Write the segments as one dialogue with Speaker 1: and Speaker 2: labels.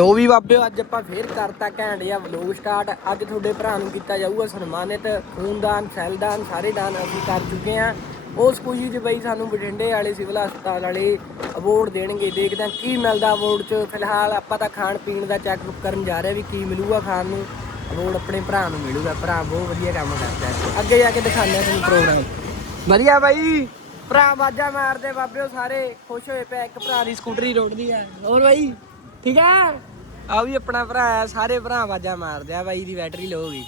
Speaker 1: ਲੋ ਵੀ ਬਾਬਿਓ ਅੱਜ ਆਪਾਂ ਫੇਰ ਕਰਤਾ ਘੈਂਟ ਜਿਹਾ ਵਲੋਗ ਸਟਾਰਟ ਅੱਜ ਤੁਹਾਡੇ ਭਰਾ ਨੂੰ ਕੀਤਾ ਜਾਊਗਾ ਸਨਮਾਨਿਤ। ਖੂਨਦਾਨ, ਸੈਲਦਾਨ, ਸਾਰੇ ਦਾਨ ਅਸੀਂ ਕਰ ਚੁੱਕੇ ਹਾਂ। ਉਸ ਖੁਸ਼ੀ 'ਚ ਬਈ ਸਾਨੂੰ ਬਠਿੰਡੇ ਵਾਲੇ ਸਿਵਲ ਹਸਪਤਾਲ ਵਾਲੇ ਅਵਾਰਡ ਦੇਣਗੇ। ਦੇਖਦੇ ਹਾਂ ਕੀ ਮਿਲਦਾ ਅਵਾਰਡ 'ਚ। ਫਿਲਹਾਲ ਆਪਾਂ ਤਾਂ ਖਾਣ ਪੀਣ ਦਾ ਚੈੱਕ ਕਰਨ ਜਾ ਰਹੇ ਵੀ ਕੀ ਮਿਲੂਗਾ ਖਾਣ ਨੂੰ। ਅਵਾਰਡ ਆਪਣੇ ਭਰਾ ਨੂੰ ਮਿਲੂਗਾ। ਭਰਾ ਬਹੁਤ ਵਧੀਆ ਕੰਮ ਕਰਦਾ ਅੱਗੇ ਜਾ ਕੇ ਦਿਖਾਉਂਦੇ ਹਾਂ ਤੁਹਾਨੂੰ ਪ੍ਰੋਗਰਾਮ ਵਧੀਆ ਬਾਈ। ਭਰਾ ਬਾਜਾ ਮਾਰਦੇ ਬਾਬਿਓ ਸਾਰੇ। ਖੁਸ਼ ਹੋਏ ਪਏ ਇੱਕ ਭਰਾ ਦੀ ਸਕੂਟਰੀ ਰੋੜਦੀ ਹੈ। ਹੋਰ ਬਾਈ, ਠੀਕ ਆ? ਆ ਵੀ ਆਪਣਾ ਭਰਾ ਹੈ ਸਾਰੇ ਭਰਾ ਬਾਜਾ ਮਾਰਦੇ ਆ ਬਾਈ ਦੀ ਬੈਟਰੀ ਲੋ ਗਈ।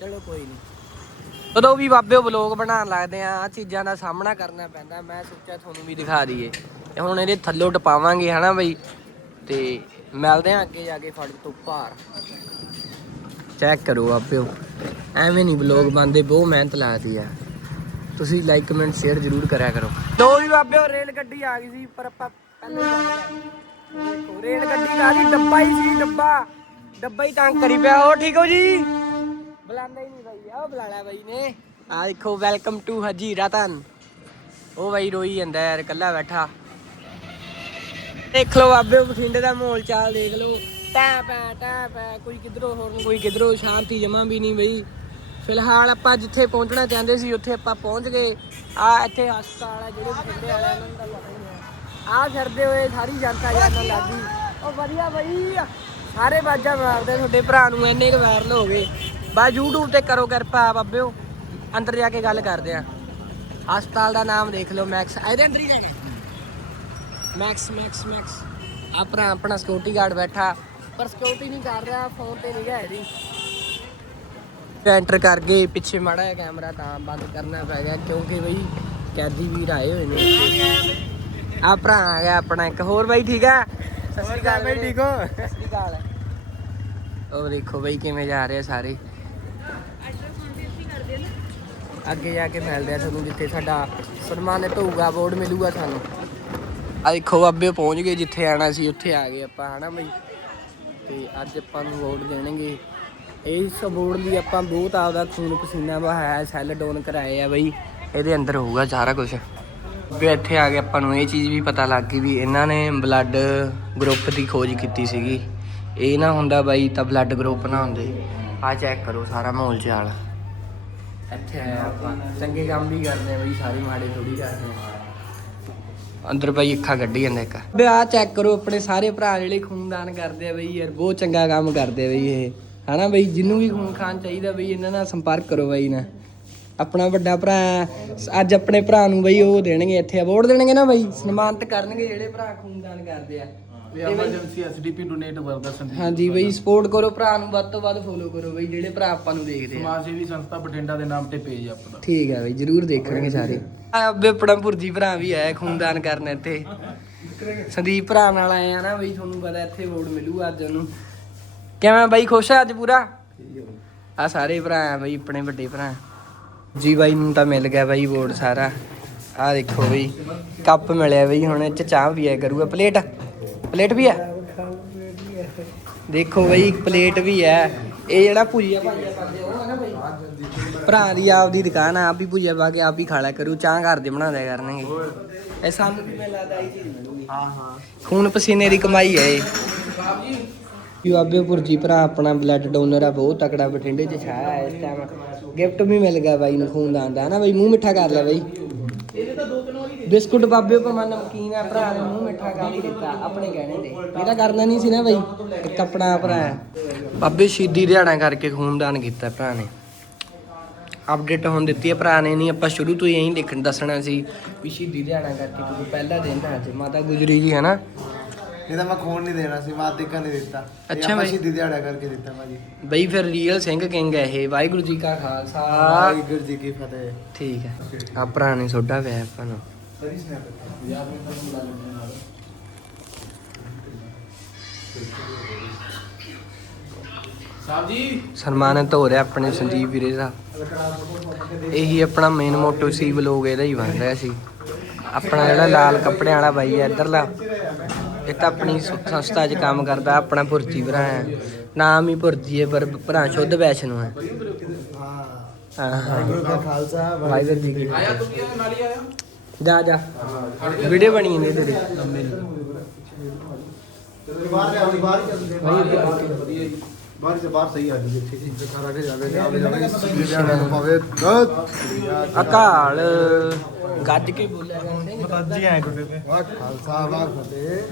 Speaker 1: ਚਲੋ ਕੋਈ ਨਹੀਂ ਉਦੋਂ ਵੀ ਬਾਬਿਓ ਵਲੋਗ ਬਣਾਉਣ ਲੱਗਦੇ ਆ ਆ ਚੀਜ਼ਾਂ ਦਾ ਸਾਹਮਣਾ ਕਰਨਾ ਪੈਂਦਾ, ਮੈਂ ਸੋਚਿਆ ਤੁਹਾਨੂੰ ਵੀ ਦਿਖਾ ਦਈਏ। ਤੇ ਹੁਣ ਇਹਦੇ ਥੱਲੋਂ ਟਪਾਵਾਂਗੇ, ਹਨਾ ਬਾਈ? ਤੇ ਮਿਲਦੇ ਆ ਅੱਗੇ ਜਾ ਕੇ ਫੜ ਤੋਂ ਭਾਰ। ਚੈੱਕ ਕਰੋ ਆਪਿਓ ਐਵੇਂ ਨਹੀਂ ਵਲੋਗ ਬਣਦੇ, ਬਹੁਤ ਮਿਹਨਤ ਲੱਗਦੀ ਆ। ਤੁਸੀਂ ਲਾਈਕ ਕਮੈਂਟ ਸ਼ੇਅਰ ਜ਼ਰੂਰ ਕਰਿਆ ਕਰੋ। ਲੋ ਵੀ ਬਾਬੇ ਰੇਲ ਗੱਡੀ ਆ ਗਈ ਸੀ, ਪਰ ਆਪਾਂ ਪਹਿਲੇ ਦੇਖੋ, ਰੇਲ ਗੱਡੀ ਦਾ ਨਹੀਂ ਡੱਬਾ ਹੀ ਸੀ ਡੱਬਾ। ਡੱਬਾ ਹੀ ਤੰਗ ਕਰੀ ਪਿਆ। ਹੋ ਠੀਕ ਹੋ ਜੀ? ਬੁਲਾਉਂਦਾ ਹੀ ਨਹੀਂ ਬਾਈ ਆਹ ਬੁਲਾ ਬਾਈ ਨੇ। ਆ ਦੇਖੋ ਵੈਲਕਮ ਟੂ ਹਾਜੀ ਰਤਨ ਉਹ ਬਾਈ ਰੋਈ ਜਾਂਦਾ ਯਾਰ ਇਕੱਲਾ ਬੈਠਾ। ਦੇਖ ਲਓ ਬਾਬੇ ਬਠਿੰਡੇ ਦਾ ਮਾਹੌਲ ਚਾਲ ਦੇਖ ਲਓ। ਟੈ ਪੈ ਟੈ ਪੈ ਕੋਈ ਕਿਧਰੋਂ ਹੋਰ ਕੋਈ ਕਿਧਰੋਂ ਸ਼ਾਂਤੀ ਜਮਾ ਵੀ ਨਹੀਂ ਬਈ। ਫਿਲਹਾਲ ਆਪਾਂ ਜਿੱਥੇ ਪਹੁੰਚਣਾ ਚਾਹੁੰਦੇ ਸੀ ਉੱਥੇ ਆਪਾਂ ਪਹੁੰਚ ਗਏ। ਆ ਇੱਥੇ ਹਸਪਤਾਲ ਆ ਜਿਹੜੇ ਬਠਿੰਡੇ ਵਾਲਿਆਂ ਨੂੰ ਆ ਫਿਰਦੇ ਹੋਏ ਸਾਰੀ ਜਨਤਾ ਜਾਣਨ ਲੱਗੀ ਉਹ ਵਧੀਆ ਬਈ। ਸਾਰੇ ਬਾਜਾਂ ਮਾਰਦੇ ਤੁਹਾਡੇ ਭਰਾ ਨੂੰ, ਇੰਨੇ ਕੁ ਵਾਇਰਲ ਹੋ ਗਏ। ਬਾ YouTube ਤੇ ਕਰੋ ਕਿਰਪਾ, ਬਾਬਿਓ। ਅੰਦਰ ਜਾ ਕੇ ਗੱਲ ਕਰਦੇ ਆ। ਹਸਪਤਾਲ ਦਾ ਨਾਮ ਦੇਖ ਲਓ ਮੈਕਸ ਇਹਦੇ ਅੰਦਰ ਹੀ ਜਾਣਾ ਮੈਕਸ ਮੈਕਸ ਮੈਕਸ ਆਪਣਾ ਆਪਣਾ ਸਿਕਿਉਰਿਟੀ ਗਾਰਡ ਬੈਠਾ। ਪਰ ਸਿਕਿਉਰਿਟੀ ਨਹੀਂ ਕਰ ਰਿਹਾ ਫੋਨ ਤੇ ਨਿਗਾਹ ਇਹਦੀ। ਐਂਟਰ ਕਰ ਗਏ। ਪਿੱਛੇ ਮਾੜਾ ਕੈਮਰਾ ਤਾਂ ਬੰਦ ਕਰਨਾ ਪੈ ਗਿਆ, ਕਿਉਂਕਿ ਬਈ ਕੈਦੀ ਵੀਰ ਆਏ ਹੋਏ ਨੇ। ਆ ਭਰਾ ਆ ਗਿਆ ਆਪਣਾ ਇੱਕ। ਹੋਰ ਬਾਈ ਠੀਕ ਆ? ਸਤਿ ਸ਼੍ਰੀ ਅਕਾਲ ਬਾਈ ਠੀਕ ਹੋ? ਸਤਿ ਸ਼੍ਰੀ ਅਕਾਲ। ਉਹ ਦੇਖੋ ਬਈ ਕਿਵੇਂ ਜਾ ਰਹੇ ਆ ਸਾਰੇ। ਅੱਗੇ ਜਾ ਕੇ ਮਿਲਦੇ ਆ ਤੁਹਾਨੂੰ ਜਿੱਥੇ ਸਾਡਾ ਸਨਮਾਨਿਤ ਹੋਊਗਾ ਅਵਾਰਡ ਮਿਲੂਗਾ ਸਾਨੂੰ। ਆ ਦੇਖੋ ਅੱਬੇ ਪਹੁੰਚ ਗਏ ਜਿੱਥੇ ਆਣਾ ਸੀ ਉੱਥੇ ਆ ਗਏ ਆਪਾਂ ਹਨਾ ਬਈ? ਤੇ ਅੱਜ ਆਪਾਂ ਨੂੰ ਅਵਾਰਡ ਦੇਣਗੇ। ਇਸ ਅਵਾਰਡ ਲਈ ਆਪਾਂ ਬਹੁਤ ਆਪਦਾ ਖੂਨ ਪਸੀਨਾ ਵਹਾਇਆ ਸੈੱਲ ਡੋਨ ਕਰਾਏ ਆ ਬਈ। ਇਹਦੇ ਅੰਦਰ ਹੋਊਗਾ ਸਾਰਾ ਕੁਝ ਵੀ ਇੱਥੇ ਆ ਕੇ ਆਪਾਂ ਨੂੰ ਇਹ ਚੀਜ਼ ਵੀ ਪਤਾ ਲੱਗ ਗਈ ਵੀ ਇਹਨਾਂ ਨੇ ਬਲੱਡ ਗਰੁੱਪ ਦੀ ਖੋਜ ਕੀਤੀ ਸੀਗੀ। ਇਹ ਨਾ ਹੁੰਦਾ ਬਾਈ ਤਾਂ ਬਲੱਡ ਗਰੁੱਪ ਨਾ ਹੁੰਦੇ। ਆ ਚੈੱਕ ਕਰੋ ਸਾਰਾ ਮਾਹੌਲ ਚਾਲ। ਇੱਥੇ ਆਇਆ ਆਪਾਂ। ਚੰਗੇ ਕੰਮ ਵੀ ਕਰਦੇ ਆ ਬਈ, ਸਾਰੇ ਮਾੜੇ ਥੋੜੀ ਕਰਦੇ ਆ। ਅੰਦਰ ਬਾਈ ਅੱਖਾਂ ਕੱਢੀ ਜਾਂਦਾ ਇੱਕ। ਬਈ ਆ ਚੈੱਕ ਕਰੋ ਆਪਣੇ ਸਾਰੇ ਭਰਾ ਜਿਹੜੇ ਖੂਨਦਾਨ ਕਰਦੇ ਆ ਬਈ ਯਾਰ, ਬਹੁਤ ਚੰਗਾ ਕੰਮ ਕਰਦੇ ਆ ਬਈ ਇਹ। ਹਨਾ ਬਈ ਜਿਹਨੂੰ ਵੀ ਖੂਨ ਖਾਨ ਚਾਹੀਦਾ ਬਈ, ਇਹਨਾਂ ਨਾਲ ਸੰਪਰਕ ਕਰੋ ਬਈ ਨਾ ਆਪਣਾ ਵੱਡਾ ਭਰਾ। ਅੱਜ ਆਪਣੇ ਭਰਾ ਨੂੰ ਬਈ ਉਹ ਦੇਣਗੇ ਇੱਥੇ ਅਵਾਰਡ ਦੇਣਗੇ ਨਾ ਬਈ ਸਨਮਾਨਿਤ ਕਰਨਗੇ ਜਿਹੜੇ ਭਰਾ ਖੂਨਦਾਨ ਕਰਦੇ ਆ।
Speaker 2: ਐਮਰਜੈਂਸੀ ਐਸਡੀਪੀ ਡੋਨੇਟ ਵਰਦਾ ਸੰਦੀਪ
Speaker 1: ਹਾਂਜੀ ਬਈ ਸਪੋਰਟ ਕਰੋ ਭਰਾ ਨੂੰ ਵੱਧ ਤੋਂ ਵੱਧ ਫੋਲੋ ਕਰੋ ਬਈ ਜਿਹੜੇ ਭਰਾ ਆਪਾਂ ਨੂੰ ਦੇਖਦੇ ਆ।
Speaker 2: ਸਮਾਜ ਸੇਵੀ ਸੰਸਥਾ ਬਠਿੰਡਾ ਦੇ ਨਾਮ ਤੇ ਪੇਜ ਆਪਣਾ।
Speaker 1: ਠੀਕ ਹੈ ਬਈ ਜਰੂਰ ਦੇਖਣਗੇ ਸਾਰੇ। ਆ ਅੱਬੇ ਆਪਣਾ ਭੁਰਜੀ ਭਰਾ ਵੀ ਆਇਆ ਖੂਨਦਾਨ ਕਰਨ ਇੱਥੇ। ਸੰਦੀਪ ਭਰਾ ਨਾਲ ਆਏ ਆ ਨਾ ਬਈ ਤੁਹਾਨੂੰ ਪਤਾ ਇੱਥੇ ਵੋਟ ਮਿਲੂ ਅੱਜ ਉਹਨੂੰ। ਕਿਵੇਂ ਬਈ ਖੁਸ਼ ਆ ਅੱਜ ਪੂਰਾ? ਆ ਸਾਰੇ ਭਰਾ ਆ ਬਈ ਆਪਣੇ ਵੱਡੇ ਭਰਾ। ਜੀ ਬਾਈ ਨੂੰ ਤਾਂ ਮਿਲ ਗਿਆ ਬਾਈ ਵੋਟ ਸਾਰਾ। ਆ ਦੇਖੋ ਬਈ ਕੱਪ ਮਿਲਿਆ ਬਈ ਹੁਣ ਇਹ ਚ ਚਾਹ ਵੀ ਆਇਆ ਕਰੂਗਾ। ਪਲੇਟ ਪਲੇਟ ਵੀ ਆ? ਦੇਖੋ ਬਈ ਪਲੇਟ ਵੀ ਹੈ ਇਹ ਜਿਹੜਾ ਭੁਜੀਆ ਭਾਜੀਆ ਕਰਦੇ ਉਹ ਹੈ ਨਾ ਬਈ? ਭਰਾ ਦੀ ਆਪਦੀ ਦੁਕਾਨ ਆ ਆਪ ਹੀ ਭੁਜੀਆ ਪਾ ਕੇ ਆਪ ਹੀ ਖਾ ਲਿਆ ਕਰੂ ਚਾਹ ਘਰ ਦੇ ਬਣਾ ਦਿਆ ਕਰਨਗੇ। ਇਹ ਸਾਨੂੰ ਵੀ ਮੈਨੂੰ ਲੱਗਦਾ ਇਹ ਚੀਜ਼ ਮਿਲੂਗੀ?
Speaker 2: ਹਾਂ ਹਾਂ।
Speaker 1: ਖੂਨ ਪਸੀਨੇ ਦੀ ਕਮਾਈ ਹੈ ਇਹ। ਯੂ ਆਬੇ ਭਰਾ ਆਪਣਾ ਬਲੱਡ ਡੋਨਰ ਆ, ਬਹੁਤ ਤਕੜਾ ਬਠਿੰਡੇ ਚ ਛਾਇਆ ਹੈ ਇਸ ਟਾਈਮ ਗਿਫਟ ਵੀ ਮਿਲ ਗਿਆ ਬਾਈ ਨੂੰ, ਖੂਨਦਾਨ ਦਾ ਨਾ ਬਾਈ? ਮੂੰਹ ਮਿੱਠਾ ਕਰ ਲਿਆ ਬਾਈ। ਬਿਸਕੁਟ ਬਾਬੇ ਪਰ ਨਮਕੀਨ ਆ, ਭਰਾ ਨੇ ਮੂੰਹ ਮਿੱਠਾ ਕਰ ਹੀ ਦਿੱਤਾ, ਆਪਣੇ ਕਹਿਣੇ ਤੇ ਇਹ ਕਰਨਾ ਨਹੀਂ ਸੀ ਨਾ ਬਾਈ, ਇੱਕ ਆਪਣਾ ਭਰਾ ਬਾਬੇ ਸ਼ਹੀਦੀ ਦਿਹਾੜਾ ਕਰਕੇ ਖੂਨਦਾਨ ਕੀਤਾ ਭਰਾ ਨੇ। ਅਪਡੇਟ ਹੋਣ ਦਿੱਤੀ ਹੈ, ਭਰਾ ਨੇ ਨਹੀਂ, ਆਪਾਂ ਸ਼ੁਰੂ ਤੋਂ ਹੀ ਇਹੀ ਦੇਖਣ ਦੱਸਣਾ ਸੀ ਵੀ ਸ਼ਹੀਦੀ ਦਿਹਾੜਾ ਕਰਕੇ ਕਿਉਂਕਿ ਪਹਿਲਾ ਦਿਨ ਤਾਂ ਅੱਜ, ਮਾਤਾ ਗੁਜਰੀ ਜੀ, ਹੈ ਨਾ?
Speaker 2: ਇਹ ਤਾਂ ਮੈਂ ਖੋਣ ਨਹੀਂ ਦੇਣਾ ਸੀ ਮੈਂ ਦੇਖਣ ਨਹੀਂ ਦਿੱਤਾ।
Speaker 1: ਅੱਛਾ ਬਾਈ।
Speaker 2: ਸ਼ਹੀਦੀ ਦਿਹਾੜਾ ਕਰਕੇ ਦਿੱਤਾ ਭਾਜੀ।
Speaker 1: ਬਈ ਫਿਰ ਰੀਅਲ ਸਿੰਘ ਕਿੰਗ ਹੈ ਇਹ। ਵਾਹਿਗੁਰੂ ਜੀ ਕਾ ਖਾਲਸਾ।
Speaker 2: ਵਾਹਿਗੁਰੂ ਜੀ ਕੀ ਫਤਿਹ।
Speaker 1: ਠੀਕ ਹੈ। ਆ ਨੇ ਸੋਡਾ ਪਿਆ ਆਪਾਂ ਨੂੰ।
Speaker 2: ਸਰੀ ਸਨੈਪ ਸਾਹਿਬ ਜੀ।
Speaker 1: ਸਨਮਾਨਿਤ ਹੋ ਰਿਹਾ ਆਪਣੇ ਸੰਜੀਵ ਵੀਰੇ ਦਾ। ਇਹੀ ਆਪਣਾ ਮੇਨ ਮੋਟੋ ਸੀ ਵਲੋਗ ਇਹਦਾ ਹੀ ਬਣ ਰਿਹਾ ਸੀ। ਆਪਣਾ ਜਿਹੜਾ ਲਾਲ ਕੱਪੜਿਆਂ ਵਾਲਾ ਬਾਈ ਹੈ ਇੱਧਰਲਾ। ਇਹ ਤਾਂ ਆਪਣੀ ਸ- ਸੰਸਥਾ 'ਚ ਕੰਮ ਕਰਦਾ ਆਪਣਾ ਭੁਰਜੀ ਭਰਾ ਹੈ। ਨਾਮ ਹੀ ਭੁਰਜੀ ਹੈ ਪਰ ਭਰਾ ਸ਼ੁੱਧ ਵੈਸ਼ਨੂ ਹੈ।
Speaker 2: ਹਾਂ
Speaker 1: ਹਾਂ
Speaker 2: ਖਾਲਸਾ
Speaker 1: ਵਾਹਿਗੁਰੂ ਜੀ ਕੀ
Speaker 2: ਆਇਆ ਤੂੰ ਕੀ ਨਾਲ ਹੀ ਆਇਆ?
Speaker 1: ਜਾ ਜਾ। ਵੀਡੀਓ ਬਣੀ ਜਾਂਦੀ ਤੇਰੀ।
Speaker 2: ਬਾਹਰ ਜਾ ਬਾਹਰ ਹੀ ਚੱਲਦੇ
Speaker 3: ਬਾਹਰ ਸੇ ਬਾਹਰ ਸਹੀ ਆ ਜੀ ਇੱਥੇ ਜੀ
Speaker 2: ਸਾਰਾ ਕੇ ਜਾਵੇ ਜਾਵੇ ਜਾਵੇ। ਜਾਵੇ ਪਵੇ
Speaker 1: ਅਕਾਲ। ਗੱਜ ਕੇ ਬੋਲਿਆ ਕਰਦੇ
Speaker 3: ਤੇ।
Speaker 2: ਵਾਹ ਖਾਲਸਾ ਵਾਹ ਫਤਿਹ।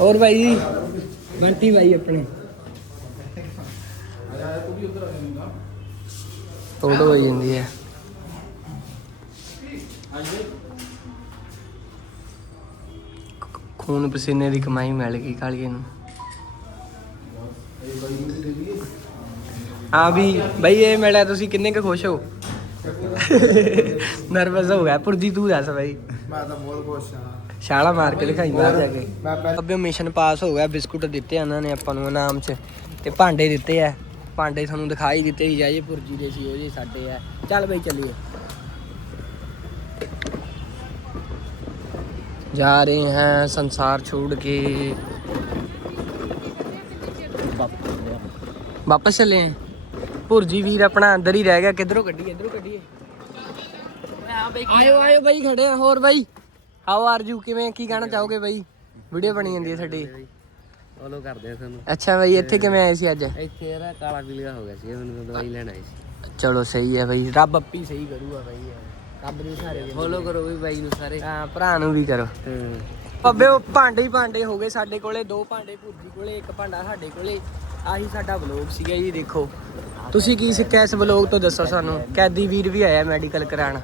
Speaker 1: ਹੋਰ ਬਾਈ ਜੀ? ਬੰਟੀ ਬਾਈ ਆਪਣੇ। ਫੋਟੋ ਹੋਈ ਜਾਂਦੀ ਹੈ। ਖੂਨ ਪਸੀਨੇ ਦੀ ਕਮਾਈ ਮਿਲ ਗਈ ਕਾਲੀਏ ਨੂੰ। ਹਾਂ ਵੀ ਬਈ ਇਹ ਮਿਲਿਆ ਤੁਸੀਂ ਕਿੰਨੇ ਕੁ ਖੁਸ਼ ਹੋ? ਨਰਵਸ ਹੋ ਗਿਆ ਪੁਰਜੀ ਤੂੰ ਦੱਸ ਬਾਈ।
Speaker 2: ਮੈਂ ਤਾਂ ਬਹੁਤ ਖੁਸ਼ ਹਾਂ।
Speaker 1: ਛਾਲਾ ਮਾਰ ਕੇ ਲਿਖਾਈ ਬਾਹਰ ਜਾ ਕੇ। ਅੱਬੇ ਮਿਸ਼ਨ ਪਾਸ ਹੋ ਗਿਆ ਬਿਸਕੁਟ ਦਿੱਤੇ ਆ ਉਹਨਾਂ ਨੇ ਆਪਾਂ ਨੂੰ ਇਨਾਮ 'ਚ ਤੇ ਭਾਂਡੇ ਦਿੱਤੇ ਆ। ਭਾਂਡੇ ਤੁਹਾਨੂੰ ਦਿਖਾਈ ਦਿੱਤੇ ਸੀ ਜਾਈਏ ਪੁਰਜੀ ਦੇ ਸੀ ਉਹ ਜੀ ਸਾਡੇ ਆ। ਚੱਲ ਬਈ ਚੱਲੀਏ। ਜਾ ਰਹੇ ਹਾਂ ਸੰਸਾਰ ਛੋੜ ਕੇ। ਵਾਪਸ ਚਲੇ ਹੈਂ? ਭੁਰਜੀ ਵੀਰ ਆਪਣਾ ਅੰਦਰ ਹੀ ਰਹਿ ਗਿਆ ਕਿਧਰੋਂ ਕੱਢੀ ਇਧਰੋਂ ਕੱਢੀਏ। ਆਇਓ ਆਇਓ ਬਾਈ ਖੜੇ ਆ ਹੋਰ ਬਾਈ। ਆਓ ਆਰਜੂ ਕਿਵੇਂ ਕੀ ਕਹਿਣਾ ਚਾਹੋਗੇ ਬਾਈ? ਵੀਡੀਓ ਬਣੀ ਜਾਂਦੀ ਹੈ ਸਾਡੀ।
Speaker 4: ਫੋਲੋ ਕਰਦੇ ਆ ਤੁਹਾਨੂੰ।
Speaker 1: ਅੱਛਾ ਬਾਈ ਇੱਥੇ ਕਿਵੇਂ ਆਏ ਸੀ ਅੱਜ?
Speaker 4: ਇੱਥੇ ਯਾਰ ਕਾਲਾ ਪੀਲੀਆ ਹੋ ਗਿਆ ਸੀ ਮੈਨੂੰ ਦਵਾਈ ਲੈਣ ਆਏ ਸੀ।
Speaker 1: ਚਲੋ ਸਹੀ ਹੈ ਬਾਈ ਰੱਬ ਅੱਪੀ ਸਹੀ ਕਰੂਗਾ ਬਾਈ। ਰੱਬ ਦੇ ਸਾਰੇ
Speaker 4: ਫੋਲੋ ਕਰੋ ਵੀ ਬਾਈ ਨੂੰ ਸਾਰੇ।
Speaker 1: ਹਾਂ ਭਰਾ ਨੂੰ ਵੀ ਕਰੋ। ਬੱਬੇ ਉਹ ਭਾਂਡੇ ਹੀ ਭਾਂਡੇ ਹੋ ਗਏ ਸਾਡੇ ਕੋਲੇ ਦੋ ਭਾਂਡੇ ਭੁਰਜੀ ਕੋਲੇ ਇੱਕ ਭਾਂਡਾ ਸਾਡੇ ਕੋਲੇ। ਆਹੀ ਸਾਡਾ ਵਲੋਗ ਸੀਗਾ ਜੀ, ਦੇਖੋ। ਤੁਸੀਂ ਕੀ ਸਿੱਖਿਆ ਇਸ ਵਲੋਗ ਤੋਂ, ਦੱਸੋ ਸਾਨੂੰ। ਕੈਦੀ ਵੀਰ ਵੀ ਆਇਆ ਮੈਡੀਕਲ ਕਰਾਉਣ।